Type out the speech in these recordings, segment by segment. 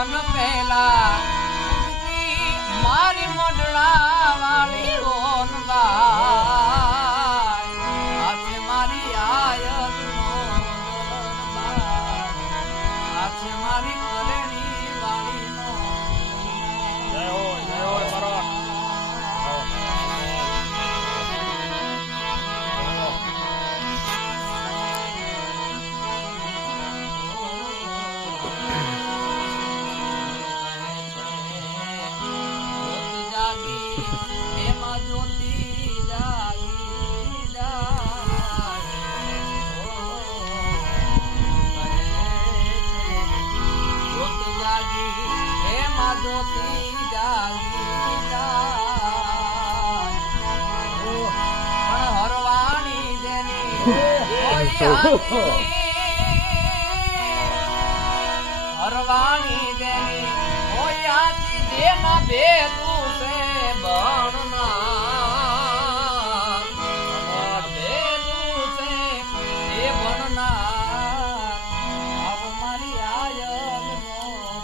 one પહેલા મારી મડળા વાળી હોનબાઈ આજે મારી આયત નો આજે મારી કરેણી વાળી નો જય હો મહારાજ એમાં જ્યોતિ જાગી જાય જ્યોતિ જાગી એમાં જ્યોતિ જાગી જાય પણ હરવાણી જેની હરવાણી જેની હોય આતી જેમાં ભેગું છે બણનાર ભેગું છે એ બણનાર આવ મારી આયલ નો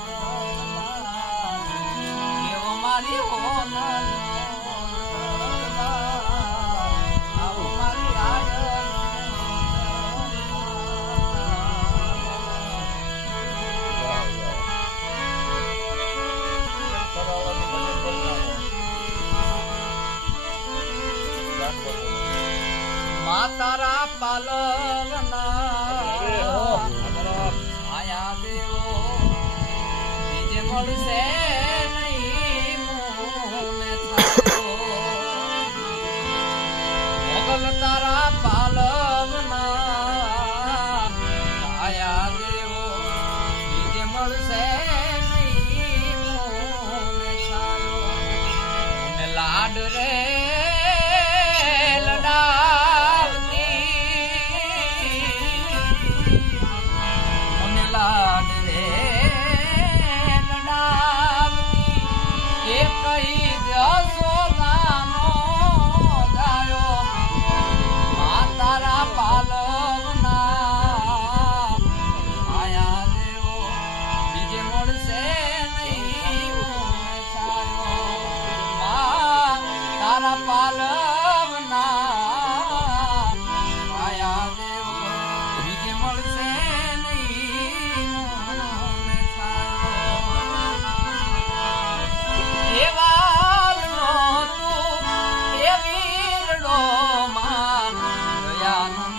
દરબાર એવો મારી હોનલ આવ મારી આયલ માતારા પાલવના આયા દેવો બીજે મળશે નહીં મોને થાકો મોગલ તારા પાલવના આયા દેવો બીજે મળશે નહીં મોને થાકો મને લાડ રે લાડ રે લડાવતી એ કહી જશોદાનો ગાયો માતારા પાલવના આયા દેવો બીજે મળશે નહીં છાયો તારા પાલવના આયા દેવો બીજે મળશે એવાલ નો તું એ વીરડો માં દયાનું